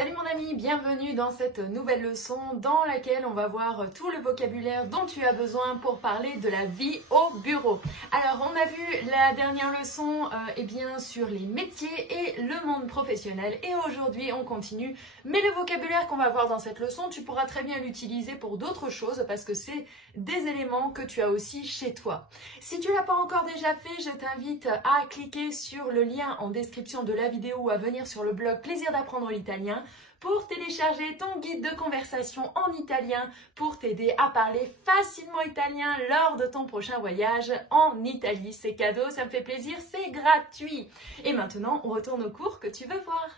Salut mon ami, bienvenue dans cette nouvelle leçon dans laquelle on va voir tout le vocabulaire dont tu as besoin pour parler de la vie au bureau. Alors on a vu la dernière leçon sur les métiers et le monde professionnel et aujourd'hui on continue. Mais le vocabulaire qu'on va voir dans cette leçon, tu pourras très bien l'utiliser pour d'autres choses parce que c'est des éléments que tu as aussi chez toi. Si tu ne l'as pas encore déjà fait, je t'invite à cliquer sur le lien en description de la vidéo ou à venir sur le blog Plaisir d'apprendre l'italien pour télécharger ton guide de conversation en italien pour t'aider à parler facilement italien lors de ton prochain voyage en Italie. C'est cadeau, ça me fait plaisir, c'est gratuit. Et maintenant, on retourne au cours que tu veux voir.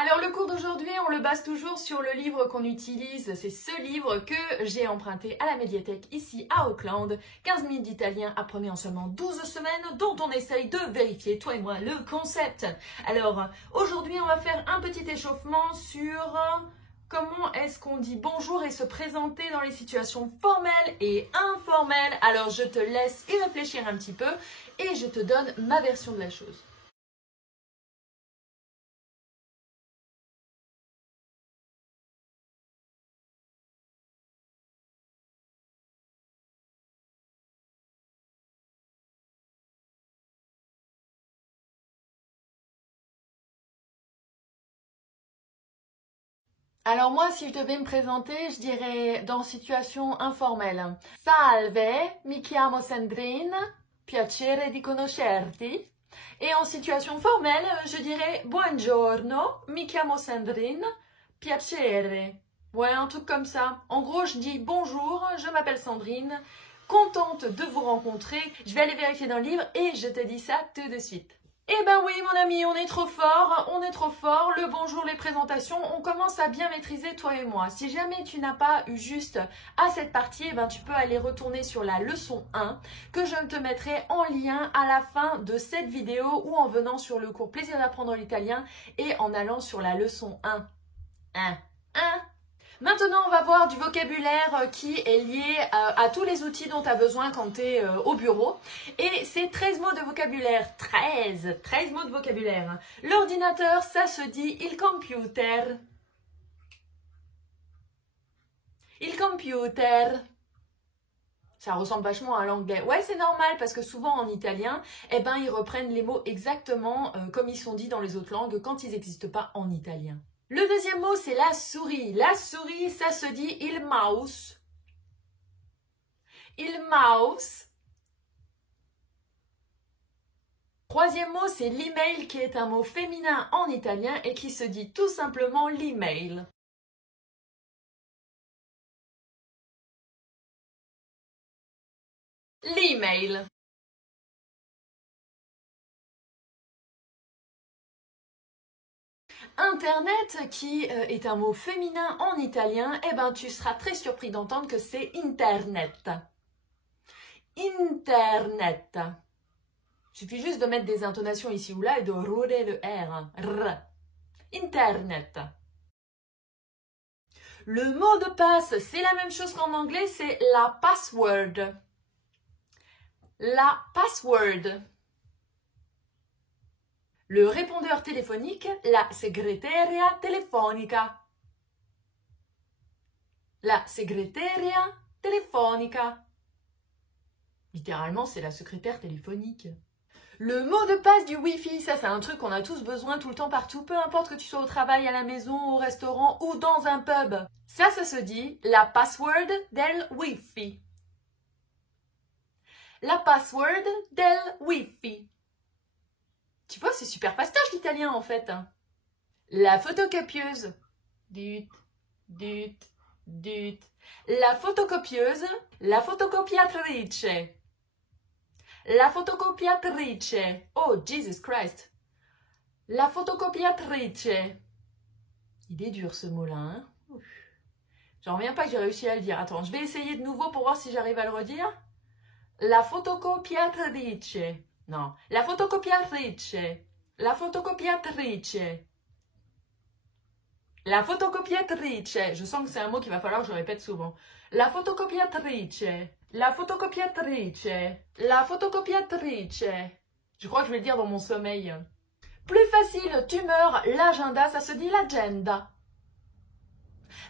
Alors le cours d'aujourd'hui, on le base toujours sur le livre qu'on utilise. C'est ce livre que j'ai emprunté à la médiathèque ici à Auckland. 15 minutes d'italien apprenez en seulement 12 semaines dont on essaye de vérifier, toi et moi, le concept. Alors aujourd'hui, on va faire un petit échauffement sur comment est-ce qu'on dit bonjour et se présenter dans les situations formelles et informelles. Alors je te laisse y réfléchir un petit peu et je te donne ma version de la chose. Alors moi, si je devais me présenter, je dirais dans situation informelle. Salve, mi chiamo Sandrine, piacere di conoscerti. Et en situation formelle, je dirais buongiorno, mi chiamo Sandrine, piacere. Ouais, un truc comme ça. En gros, je dis bonjour, je m'appelle Sandrine, contente de vous rencontrer. Je vais aller vérifier dans le livre et je te dis ça tout de suite. Eh ben oui mon ami, on est trop fort, le bonjour, les présentations, on commence à bien maîtriser toi et moi. Si jamais tu n'as pas eu juste à cette partie, eh ben tu peux aller retourner sur la leçon 1 que je te mettrai en lien à la fin de cette vidéo ou en venant sur le cours Plaisir d'apprendre l'italien et en allant sur la leçon 1. Maintenant, on va voir du vocabulaire qui est lié à tous les outils dont tu as besoin quand tu es au bureau. Et c'est 13 mots de vocabulaire. 13 mots de vocabulaire. L'ordinateur, ça se dit il computer. Il computer. Ça ressemble vachement à l'anglais. Ouais, c'est normal parce que souvent en italien, eh ben, ils reprennent les mots exactement comme ils sont dits dans les autres langues quand ils n'existent pas en italien. Le deuxième mot, c'est la souris. La souris, ça se dit il mouse. Il mouse. Troisième mot, c'est l'email qui est un mot féminin en italien et qui se dit tout simplement l'email. L'email. Internet, qui est un mot féminin en italien, eh ben tu seras très surpris d'entendre que c'est internet. Internet. Il suffit juste de mettre des intonations ici ou là et de rouler le R. R. Internet. Le mot de passe, c'est la même chose qu'en anglais, c'est la password. La password. Le répondeur téléphonique, la segreteria telefonica. La segreteria telefonica. Littéralement, c'est la secrétaire téléphonique. Le mot de passe du Wi-Fi, ça c'est un truc qu'on a tous besoin tout le temps partout, peu importe que tu sois au travail, à la maison, au restaurant ou dans un pub. Ça se dit la password del Wi-Fi. La password del Wi-Fi. Tu vois, c'est super fastoche l'italien en fait. La photocopieuse. Dut. La photocopieuse. La fotocopiatrice. La fotocopiatrice. Oh, Jesus Christ. La fotocopiatrice. Il est dur ce mot-là, hein? J'en reviens pas que j'ai réussi à le dire. Attends, je vais essayer de nouveau pour voir si j'arrive à le redire. La fotocopiatrice. Non, la fotocopiatrice. La fotocopiatrice. La fotocopiatrice. Je sens que c'est un mot qu'il va falloir que je répète souvent. La fotocopiatrice. La fotocopiatrice. La fotocopiatrice. Je crois que je vais le dire dans mon sommeil. Plus facile, tu meurs, l'agenda, ça se dit l'agenda.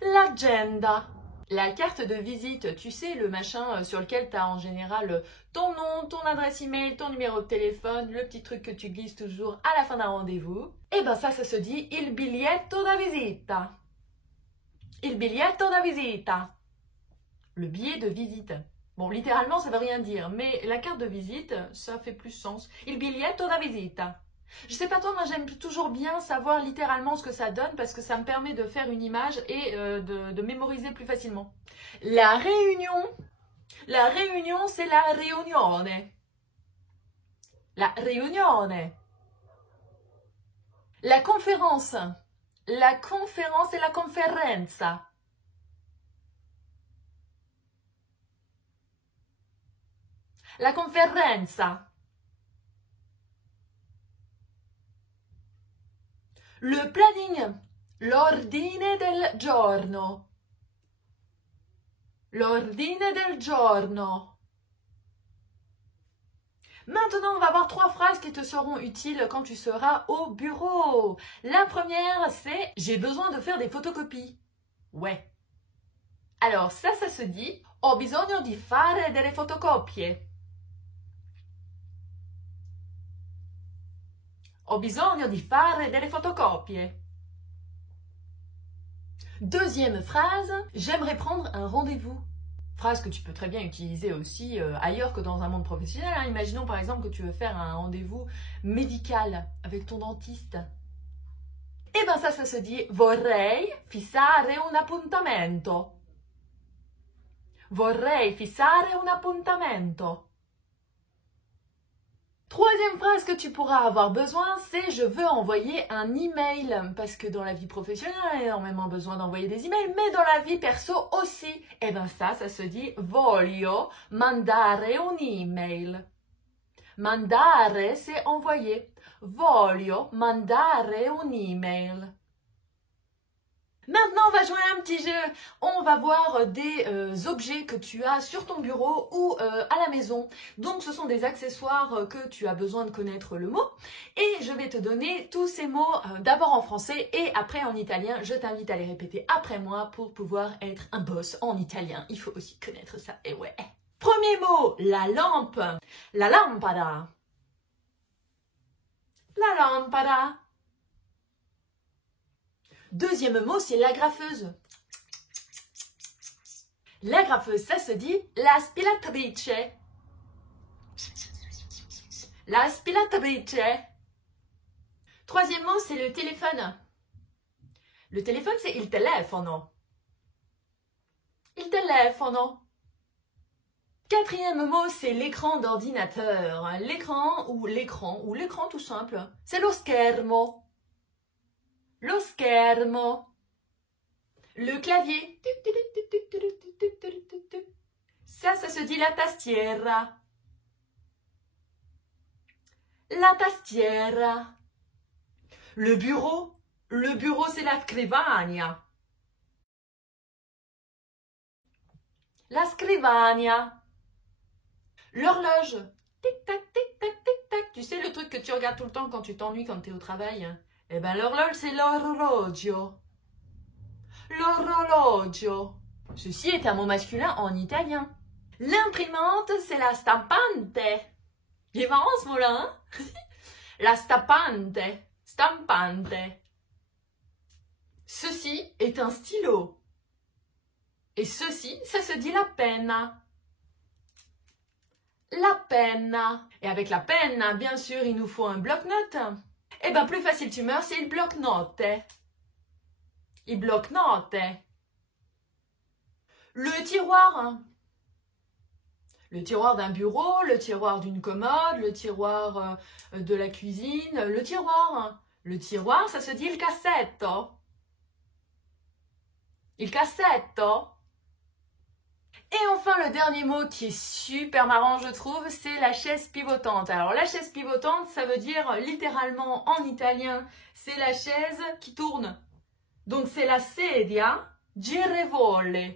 L'agenda. La carte de visite, tu sais, le machin sur lequel tu as en général ton nom, ton adresse email, ton numéro de téléphone, le petit truc que tu glisses toujours à la fin d'un rendez-vous. Eh ben ça se dit il biglietto da visita. Il biglietto da visita. Le billet de visite. Bon, littéralement, ça veut rien dire, mais la carte de visite, ça fait plus sens. Il biglietto da visita. Je sais pas toi, moi j'aime toujours bien savoir littéralement ce que ça donne parce que ça me permet de faire une image et de mémoriser plus facilement. La réunion c'est la riunione. La riunione. La conférence è la conferenza. La conferenza. Le planning, l'ordine del giorno. L'ordine del giorno. Maintenant, on va voir 3 phrases qui te seront utiles quand tu seras au bureau. La première, c'est « J'ai besoin de faire des photocopies ». Ouais. Alors, ça se dit « Ho bisogno di fare delle fotocopie ». Ho bisogno di fare delle fotocopie. Deuxième phrase, j'aimerais prendre un rendez-vous. Phrase que tu peux très bien utiliser aussi ailleurs que dans un monde professionnel. Hein. Imaginons par exemple que tu veux faire un rendez-vous médical avec ton dentiste. Eh bien ça se dit vorrei fissare un appuntamento. Vorrei fissare un appuntamento. Troisième phrase que tu pourras avoir besoin, c'est « Je veux envoyer un email ». Parce que dans la vie professionnelle, on a énormément besoin d'envoyer des emails, mais dans la vie perso aussi. Et bien ça se dit « Voglio mandare un email ». Mandare, c'est envoyer. Voglio mandare un email. Maintenant, on va jouer à un petit jeu. On va voir des objets que tu as sur ton bureau ou à la maison. Donc, ce sont des accessoires que tu as besoin de connaître le mot. Et je vais te donner tous ces mots d'abord en français et après en italien. Je t'invite à les répéter après moi pour pouvoir être un boss en italien. Il faut aussi connaître ça. Et ouais. Premier mot, la lampe. La lampada. La lampada. Deuxième mot, c'est l'agrafeuse. L'agrafeuse, ça se dit l'aspiratrice. L'aspiratrice. Troisième mot, c'est le téléphone. Le téléphone, c'est il telefono. Il telefono. Quatrième mot, c'est l'écran d'ordinateur. L'écran ou l'écran tout simple. C'est lo schermo. Lo schermo. Le clavier. Ça se dit la tastiera. La tastiera. Le bureau c'est la scrivania. La scrivania. L'horloge. Tic-tac, tic-tac, tic-tac. Tu sais le truc que tu regardes tout le temps quand tu t'ennuies quand tu es au travail? Eh bien, l'horloge, c'est l'orologio. L'orologio. Ceci est un mot masculin en italien. L'imprimante, c'est la stampante. Il est marrant ce mot-là, hein? La stampante. Stampante. Ceci est un stylo. Et ceci, ça se dit la penna. La penna. Et avec la penna, bien sûr, il nous faut un bloc-notes. Eh bien, plus facile tu meurs, c'est il bloc-notes. Il bloc-notes. Le tiroir. Le tiroir d'un bureau, le tiroir d'une commode, le tiroir de la cuisine, le tiroir. Le tiroir, ça se dit il cassetto. Il cassetto. Et enfin, le dernier mot qui est super marrant, je trouve, c'est la chaise pivotante. Alors, la chaise pivotante, ça veut dire littéralement en italien, c'est la chaise qui tourne. Donc, c'est la sedia girevole.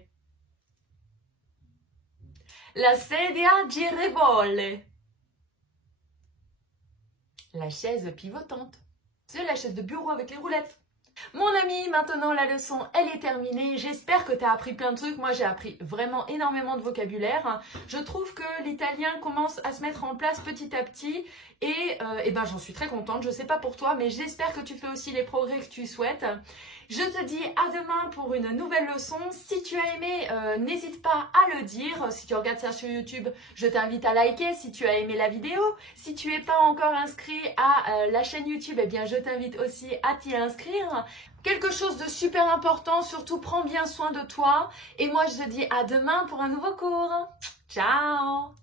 La sedia girevole. La chaise pivotante. C'est la chaise de bureau avec les roulettes. Mon ami, maintenant la leçon, elle est terminée. J'espère que tu as appris plein de trucs. Moi, j'ai appris vraiment énormément de vocabulaire. Je trouve que l'italien commence à se mettre en place petit à petit. Et ben, j'en suis très contente. Je sais pas pour toi, mais j'espère que tu fais aussi les progrès que tu souhaites. Je te dis à demain pour une nouvelle leçon. Si tu as aimé, n'hésite pas à le dire. Si tu regardes ça sur YouTube, je t'invite à liker si tu as aimé la vidéo. Si tu n'es pas encore inscrit à la chaîne YouTube, eh bien je t'invite aussi à t'y inscrire. Quelque chose de super important, surtout prends bien soin de toi. Et moi je te dis à demain pour un nouveau cours. Ciao!